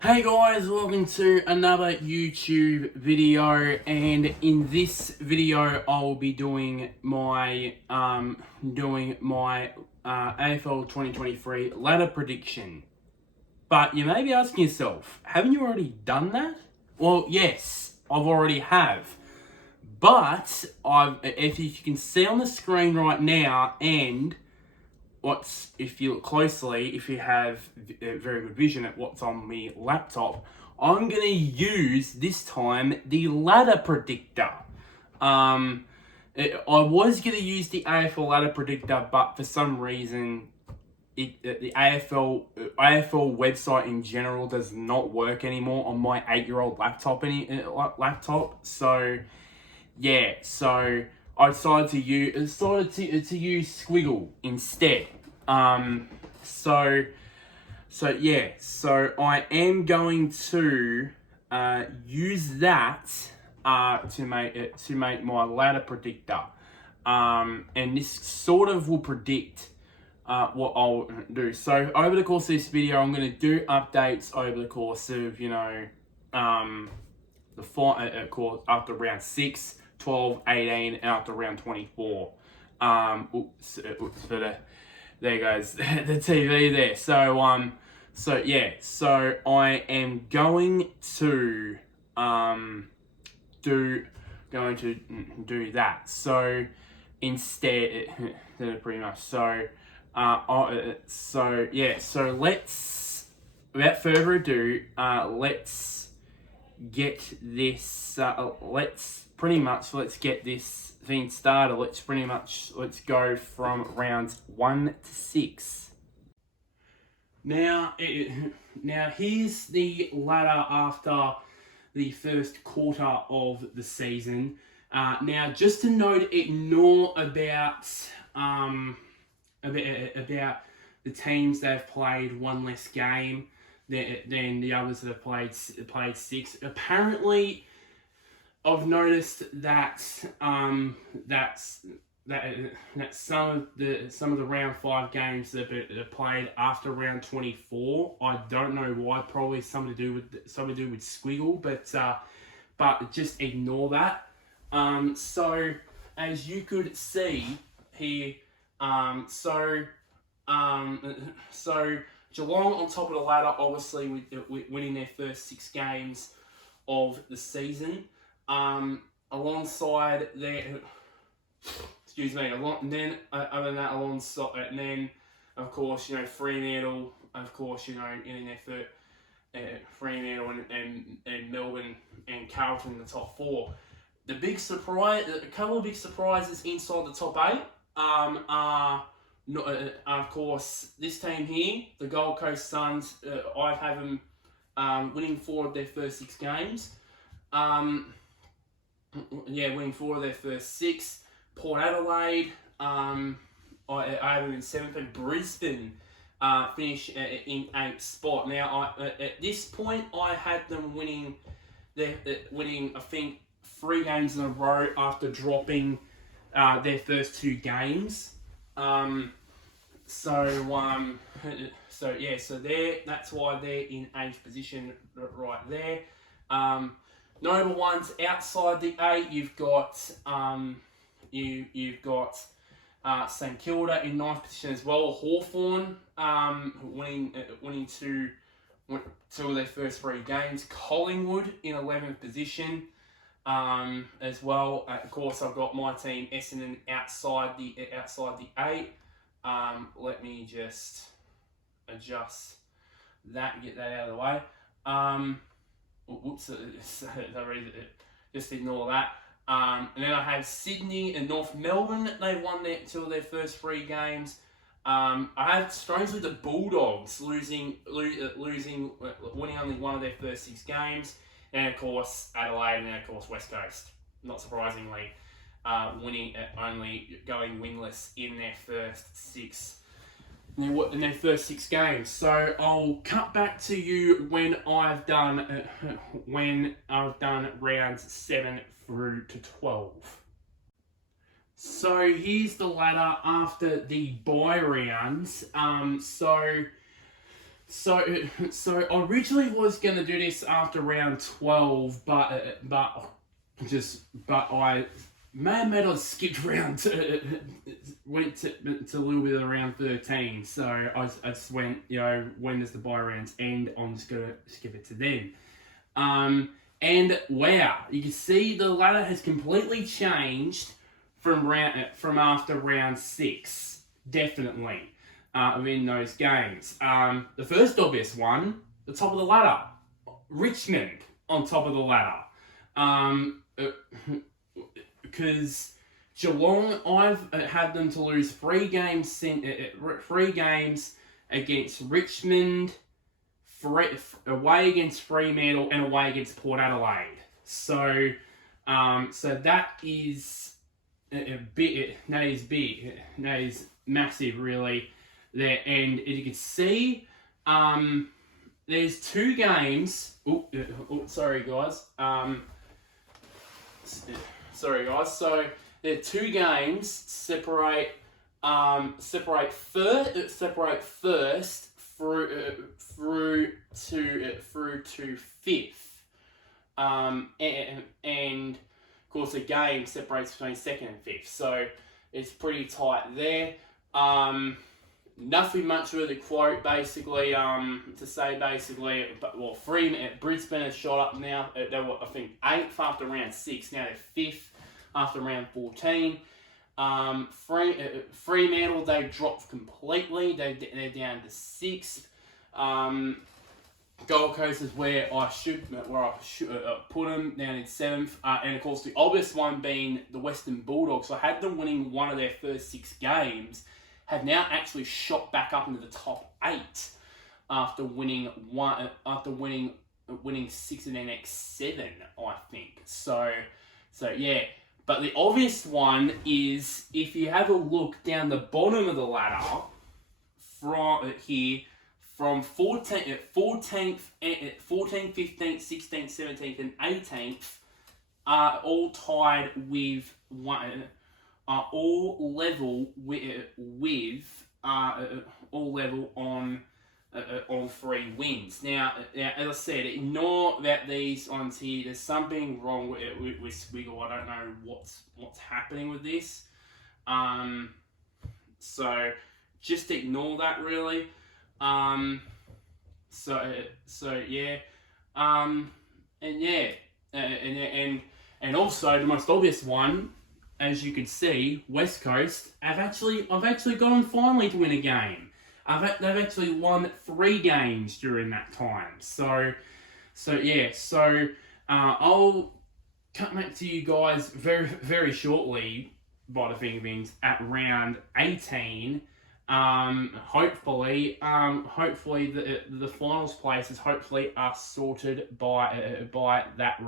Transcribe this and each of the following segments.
Hey guys, welcome to another YouTube video, and in this video I'll be doing my AFL 2023 ladder prediction. But you may be asking yourself, haven't you already done that? Well, yes, I've already have. But if you can see on the screen right now, and if you look closely, if you have very good vision at what's on my laptop, I'm going to use this time the ladder predictor. I was going to use the AFL ladder predictor, but for some reason, the AFL website in general does not work anymore on my 8-year-old laptop. So yeah, so I decided to use Squiggle instead. So I am going to use that to make my ladder predictor. And this sort of will predict what I'll do. So over the course of this video, I'm going to do updates over the course of course after round 6, 12, 18, and after round 24. There goes the TV there. So I am going to do that. So instead, pretty much. So let's, without further ado, let's get this. Let's get this thing started. Let's go from rounds 1 to 6. Now here's the ladder after the first quarter of the season. Now, just to note, ignore about the teams that have played one less game than the others that have played 6. Apparently, I've noticed that that some of the round 5 games that are played after round 24. I don't know why. Probably something to do with Squiggle, but just ignore that. So as you could see here, so Geelong on top of the ladder, obviously with winning their first 6 games of the season. Alongside their, and then other than that, alongside, and then of course Fremantle, of course in their third, Fremantle and Melbourne and Carlton in the top 4. The big surprise, a couple of big surprises inside the top 8, are of course this team here, the Gold Coast Suns. I have them winning 4 of their first 6 games. Winning 4 of their first 6. Port Adelaide, I have them in 7th, and Brisbane finish in 8th spot. Now, at this point, I had them winning I think 3 games in a row after dropping their first 2 games. So that's why they're in 8th position right there. Notable ones outside the 8, you've got St Kilda in 9th position as well. Hawthorn winning 2 of their first 3 games. Collingwood in 11th position as well. Of course, I've got my team Essendon outside the 8. Let me just adjust that and get that out of the way. Just ignore that. And then I have Sydney and North Melbourne. They won 2 of their first 3 games. I have strangely the Bulldogs winning only 1 of their first 6 games, and of course Adelaide, and then of course West Coast, not surprisingly, going winless in their first 6. In their first 6 games. So I'll cut back to you when I've done rounds 7 through to 12. So here's the ladder after the bye rounds. So So I originally was gonna do this after round 12, but I may have made I skipped round went to a little bit of round 13. So I just went, when does the bye rounds end? I'm just gonna skip it to then. And wow, you can see the ladder has completely changed from after round 6, definitely. Within those games. The first obvious one, the top of the ladder, Richmond on top of the ladder. Because Geelong, I've had them to lose 3 games against Richmond, away against Fremantle, and away against Port Adelaide. So that is a bit. That is big. That is massive, really. There, and as you can see, there's 2 games. Sorry guys. Sorry guys. So there are 2 games separate first through to 5th. And of course the game separates between 2nd and 5th. So it's pretty tight there. Nothing much really to quote, basically, to say, basically, Brisbane has shot up now. They were, I think, 8th after round 6. Now they're 5th after round 14. Fremantle, they dropped completely. They're down to 6th. Gold Coast is where I should put them, down in 7th. And of course, the obvious one being the Western Bulldogs. So I had them winning one of their first 6 games. Have now actually shot back up into the top 8 after winning 6 of their next 7, I think. So yeah. But the obvious one is, if you have a look down the bottom of the ladder from here, from 14th, 15th, 16th, 17th, and 18th, are all tied with one. All level on 3 wins. Now, as I said, ignore that these ones here. There's something wrong with Squiggle. I don't know what's happening with this. So just ignore that, really. So yeah. And also the most obvious one, as you can see, West Coast I've actually got them finally to win a game. They've actually won 3 games during that time. So yeah. So I'll cut back to you guys very, very shortly, by the thing of things, at round 18. Hopefully the finals places hopefully are sorted by that.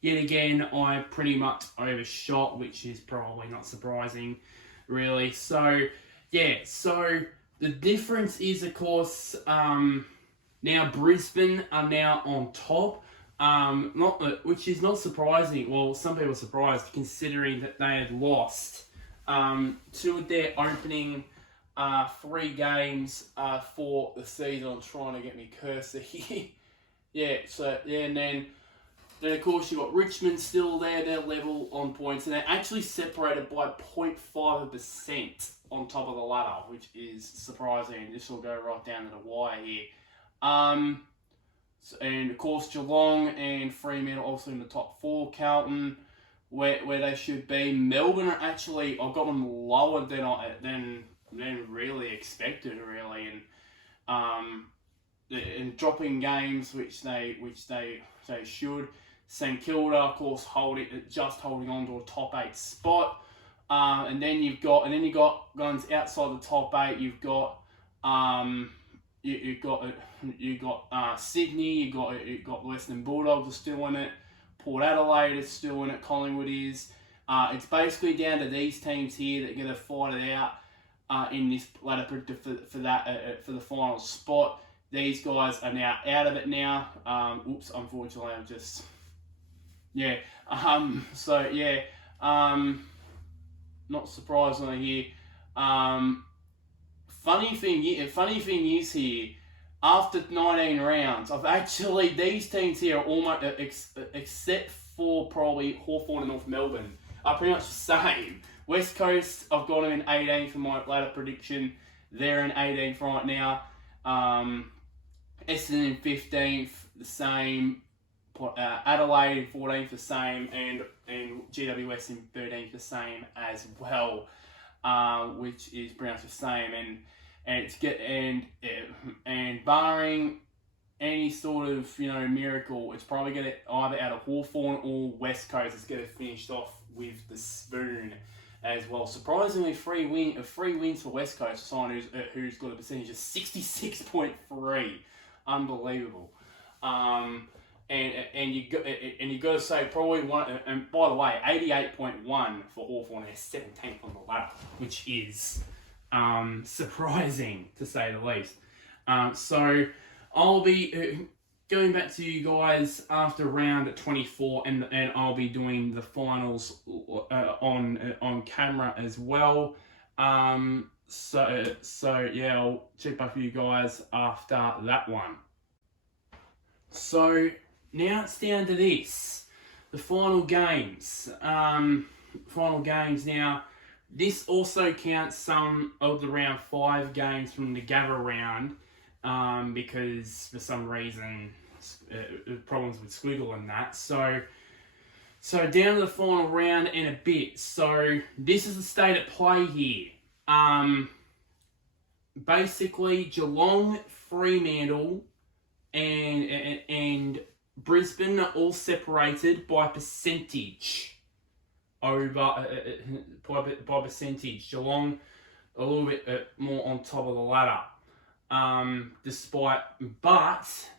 Yet again, I pretty much overshot, which is probably not surprising, really. So yeah, so the difference is, of course, now Brisbane are now on top. Which is not surprising. Well, some people are surprised considering that they had lost 2 of their opening 3 games for the season. I'm trying to get me cursor here. Yeah, so yeah, and then of course you've got Richmond still there, they're level on points, and they're actually separated by 0.5% on top of the ladder, which is surprising. This will go right down to the wire here. And of course Geelong and Fremantle also in the top 4. Carlton, where they should be. Melbourne are actually, I've got them lower than really expected, really, and dropping games which they should. St Kilda, of course, holding on to a top 8 spot, and then you've got guns outside the top 8. You've got Sydney. You've got the Western Bulldogs are still in it. Port Adelaide is still in it. Collingwood is. It's basically down to these teams here that are going to fight it out in this ladder for the final spot. These guys are now out of it now. Unfortunately, I'm just... Yeah. So, yeah. Not surprisingly here. Funny thing is here, after 19 rounds, these teams here are almost, except for probably Hawthorn and North Melbourne, are pretty much the same. West Coast, I've got them in 18 for my ladder prediction. They're in 18th right now. Essendon in 15th, the same. Adelaide in 14th, the same, and GWS in 13th, the same as well, which is pretty much the same. And barring any sort of miracle, it's probably going to either out of Hawthorn or West Coast. It's going to finish off with the spoon as well. Surprisingly, three wins for West Coast, someone who's got a percentage of 66.3, unbelievable. And you got to say probably one. And by the way, 88.1 for Hawthorn. They're 17th on the ladder, which is surprising to say the least. So I'll be going back to you guys after round 24, and I'll be doing the finals on camera as well. So yeah, I'll check back with you guys after that one. So now it's down to this, the final games. Now, this also counts some of the round 5 games from the gather round, because for some reason problems with Squiggle and that. So down to the final round in a bit. So this is the state at play here. Basically Geelong, Fremantle, and Brisbane are all separated by percentage. By percentage. Geelong a little bit more on top of the ladder. But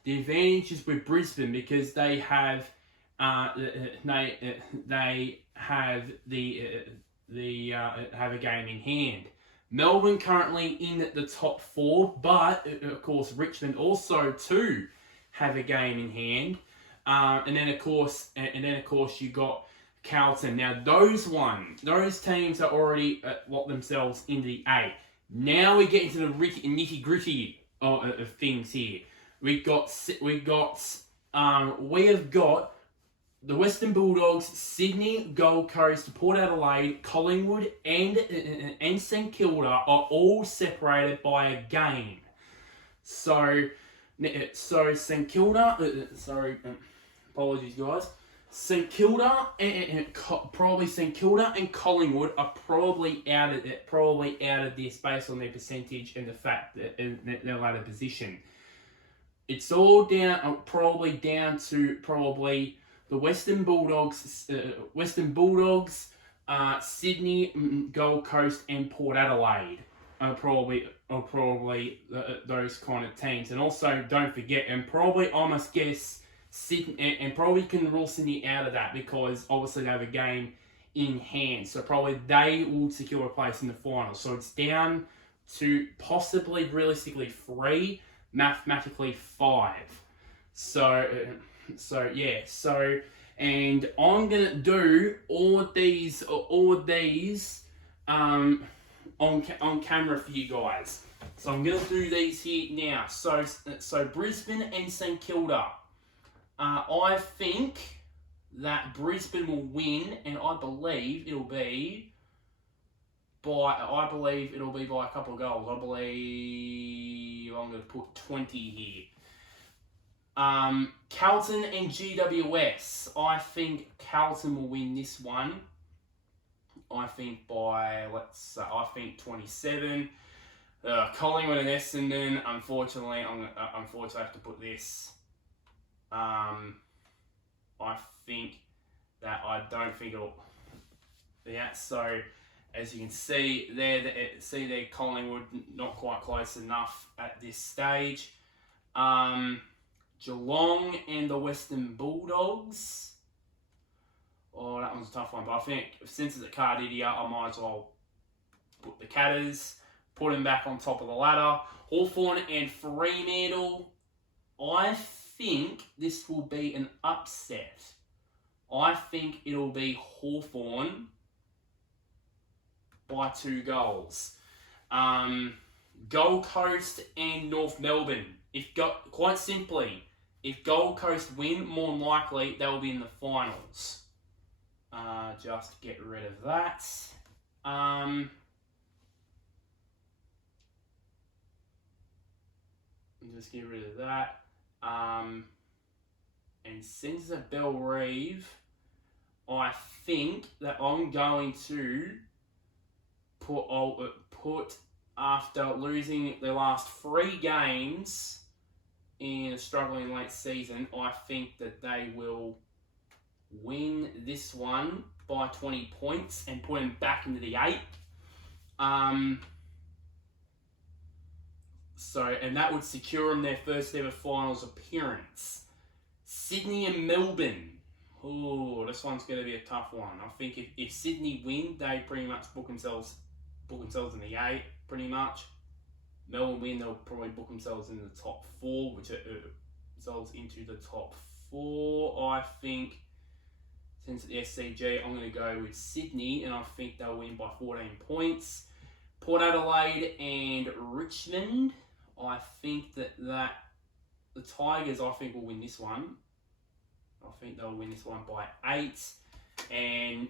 the advantage is with Brisbane because they have have a game in hand. Melbourne currently in the top 4, but of course Richmond also too have a game in hand. And then of course you got Carlton. Now those teams are already locked themselves into the 8. Now we get into the nitty gritty of things here. We have got the Western Bulldogs, Sydney, Gold Coast, Port Adelaide, Collingwood, and St Kilda are all separated by a game. So St Kilda, apologies guys. St Kilda and Collingwood are probably out of this based on their percentage and the fact that their ladder position. It's all down to the Western Bulldogs, Sydney, Gold Coast, and Port Adelaide are probably those kind of teams. And also, don't forget, and probably I must guess Sydney, and probably can rule Sydney out of that because obviously they have a game in hand. So probably they will secure a place in the final. So it's down to possibly, realistically, 3, mathematically 5. And I'm gonna do all of these on camera for you guys. So I'm gonna do these here now. So Brisbane and St Kilda. I think that Brisbane will win, and I believe it'll be by a couple of goals. I believe I'm going to put 20 here. Carlton and GWS. I think Carlton will win this one. I think by 27. Collingwood and Essendon. Unfortunately, I have to put this. I don't think it'll. Yeah. So as you can see there, Collingwood not quite close enough at this stage. Geelong and the Western Bulldogs. Oh, that one's a tough one, but I think since it's a Cardidia, I might as well put the Catters, put them back on top of the ladder. Hawthorn and Fremantle. I think this will be an upset. I think it'll be Hawthorn by 2 goals. Gold Coast and North Melbourne. quite simply, if Gold Coast win, more than likely they will be in the finals. Just get rid of that. Just get rid of that. And since it's a Bell Reeve, I think that I'm going to put after losing their last 3 games in a struggling late season, I think that they will win this one by 20 points and put them back into the 8. And that would secure them their first ever finals appearance. Sydney and Melbourne. Oh, this one's going to be a tough one. I think if Sydney win, they pretty much book themselves in the 8, pretty much. Melbourne win, they'll probably book themselves in the top 4, which themselves into the top 4. I think, since the SCG, I'm going to go with Sydney, and I think they'll win by 14 points. Port Adelaide and Richmond. I think that the Tigers, I think, will win this one. I think they'll win this one by 8. And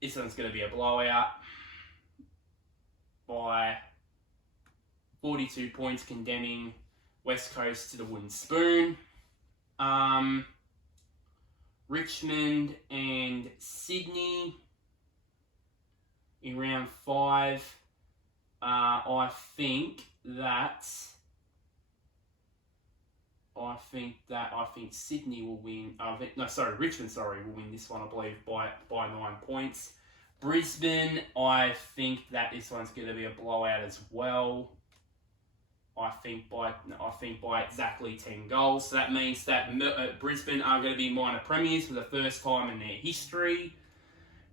this one's going to be a blowout by 42 points, condemning West Coast to the wooden spoon. Richmond and Sydney in round 5. I think Sydney will win. Richmond will win this one, I believe, by 9 points. Brisbane, I think that this one's going to be a blowout as well. I think by exactly 10 goals. So that means that Brisbane are going to be minor premiers for the first time in their history.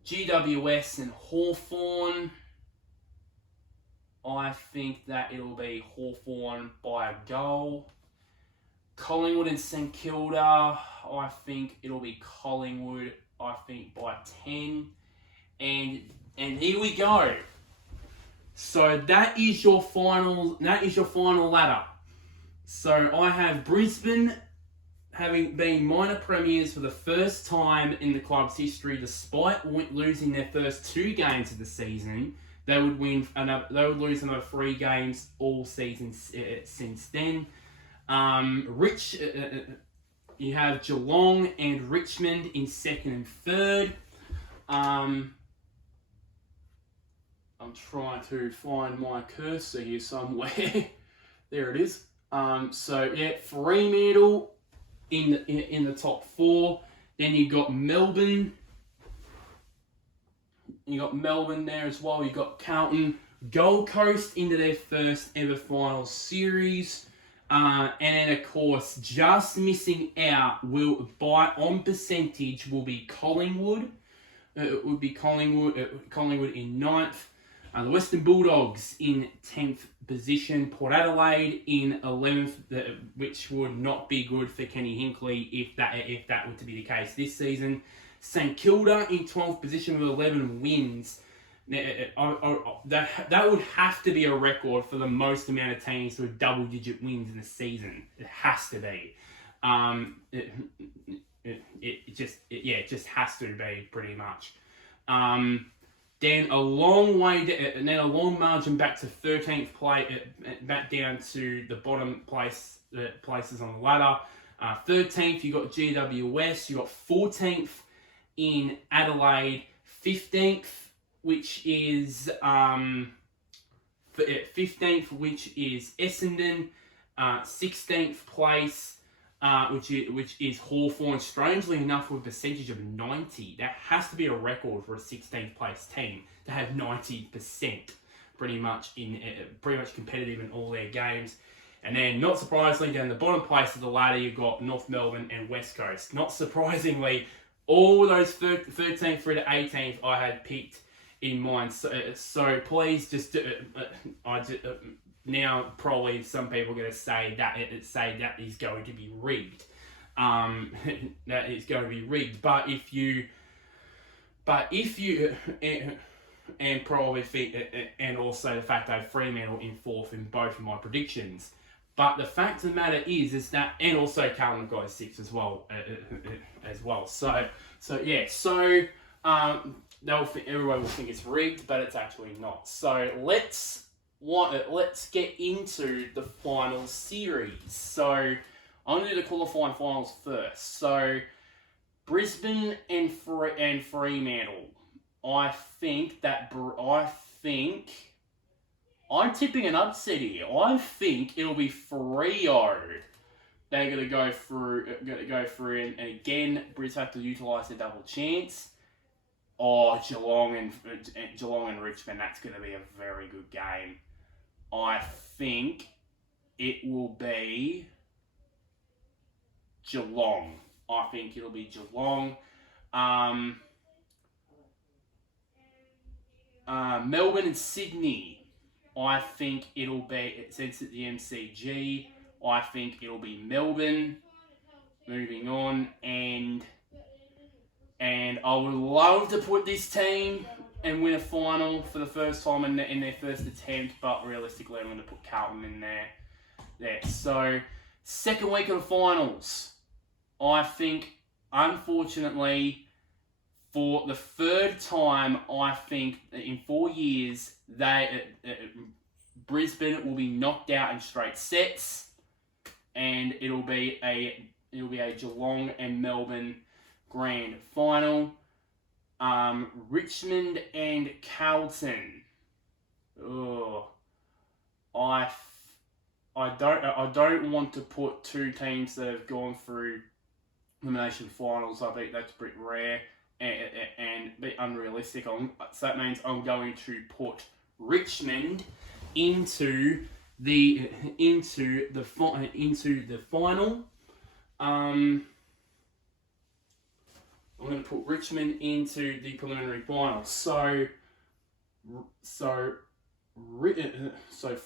GWS and Hawthorn. I think that it'll be Hawthorn by a goal. Collingwood and St Kilda. I think it'll be Collingwood, I think, by 10. And here we go. So that is your final ladder. So I have Brisbane having been minor premiers for the first time in the club's history, despite losing their first 2 games of the season. They would lose another 3 games all season since then. You have Geelong and Richmond in 2nd and 3rd. I'm trying to find my cursor here somewhere. There it is. Fremantle in the top 4. Then you got Melbourne. You got Melbourne there as well. You got Carlton, Gold Coast into their first ever final series. And then, of course, just missing out on percentage will be Collingwood. It would be Collingwood in 9th. The Western Bulldogs in 10th position. Port Adelaide in 11th, which would not be good for Kenny Hinkley if that were to be the case this season. St Kilda in 12th position with 11 wins. That would have to be a record for the most amount of teams with double-digit wins in a season. It has to be. It just has to be pretty much. Then a long margin back to 13th place, back down to the bottom places on the ladder. 13th, you got GWS. You got 14th in Adelaide. 15th, which is Essendon. 16th place. Which is Hawthorn. Strangely enough, with a percentage of 90. That has to be a record for a 16th place team to have 90%, pretty much competitive in all their games. And then, not surprisingly, down the bottom place of the ladder, you've got North Melbourne and West Coast. Not surprisingly, all those 13th through to 18th I had picked in mind. So please just now, probably some people are going to say that is going to be rigged. That is going to be rigged. But if you, and probably think, and also the fact that I have Fremantle in 4th in both of my predictions. But the fact of the matter is that, and also Carlton got 6 as well, So yeah, everyone will think it's rigged, but it's actually not. So let's get into the final series. So I'm gonna do the qualifying finals first. So Brisbane and Fremantle. I'm tipping an upset here. I think it'll be Freo. They're going to go through, and again, Brisbane have to utilise their double chance. Oh, Geelong and Richmond, that's going to be a very good game. I think it will be Geelong. Melbourne and Sydney. I think it'll be, since it's the MCG, I think it'll be Melbourne. Moving on, and I would love to put this team and win a final for the first time in their first attempt, but realistically, I'm going to put Carlton in there. So, second week of the finals. I think, unfortunately, for the third time, I think in 4 years, Brisbane will be knocked out in straight sets, and it'll be a Geelong and Melbourne grand final. Richmond and Carlton. I don't want to put two teams that have gone through elimination finals. I think that's a bit rare and a bit unrealistic. So that means I'm going to put Richmond into the final. I'm going to put Richmond into the preliminary final. So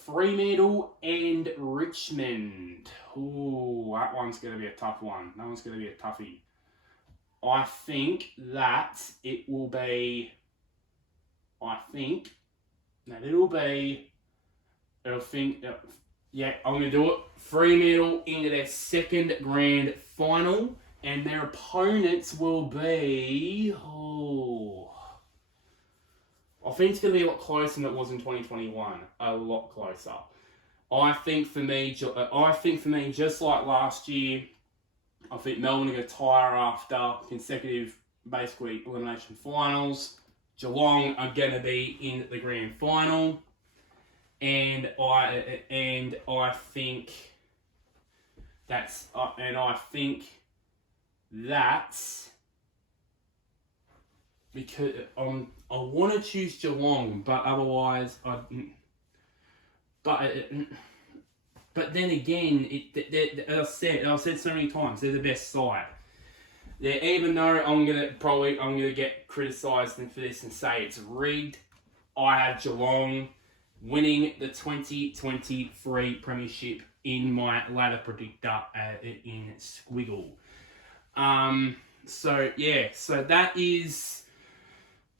Fremantle and Richmond. Ooh, that one's going to be a tough one. That one's going to be a toughie. I think that it will be. Yeah, I'm going to do it. Fremantle into their second grand final, and their opponents will be. I think it's going to be a lot closer than it was in 2021. A lot closer. I think for me, just like last year, I think Melbourne are going to tire after consecutive, basically, elimination finals. Geelong are going to be in the grand final, and I think that's because I want to choose Geelong, but otherwise But then again, I've said so many times, they're the best side. Even though I'm gonna get criticised for this and say it's rigged, I have Geelong winning the 2023 Premiership in my ladder predictor in Squiggle. So that is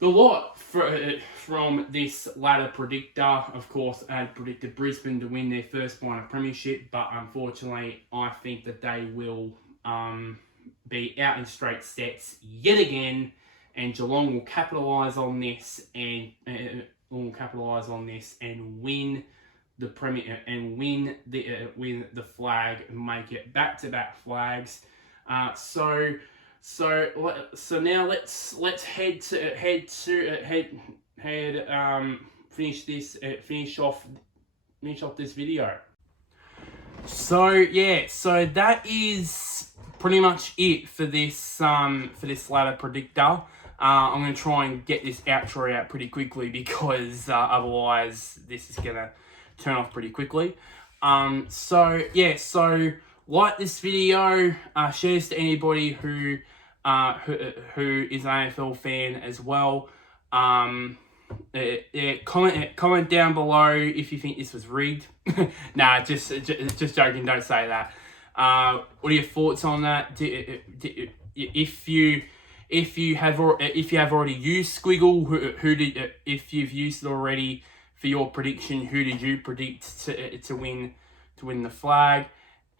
the lot from this ladder predictor. Of course, I had predicted Brisbane to win their first final premiership, but unfortunately, I think that they will be out in straight sets yet again, and Geelong will capitalise on this and win the Premier and win the flag and make it back-to-back flags. So now let's finish off this video. So that is pretty much it for this ladder predictor. I'm going to try and get this outro out pretty quickly because otherwise this is going to turn off pretty quickly. So like this video, share this to anybody who is an AFL fan as well. Comment down below if you think this was rigged. Nah, just joking. Don't say that. What are your thoughts on that? If you have already used Squiggle, if you've used it already for your prediction, who did you predict to win to win the flag.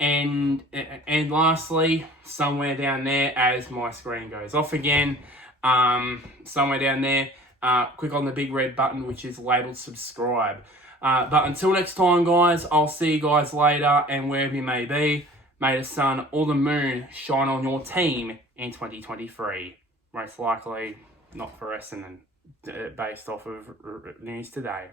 And lastly, somewhere down there, as my screen goes off again, somewhere down there, click on the big red button which is labelled subscribe. But until next time, guys, I'll see you guys later, and wherever you may be, may the sun or the moon shine on your team in 2023. Most likely not for Essendon, based off of news today.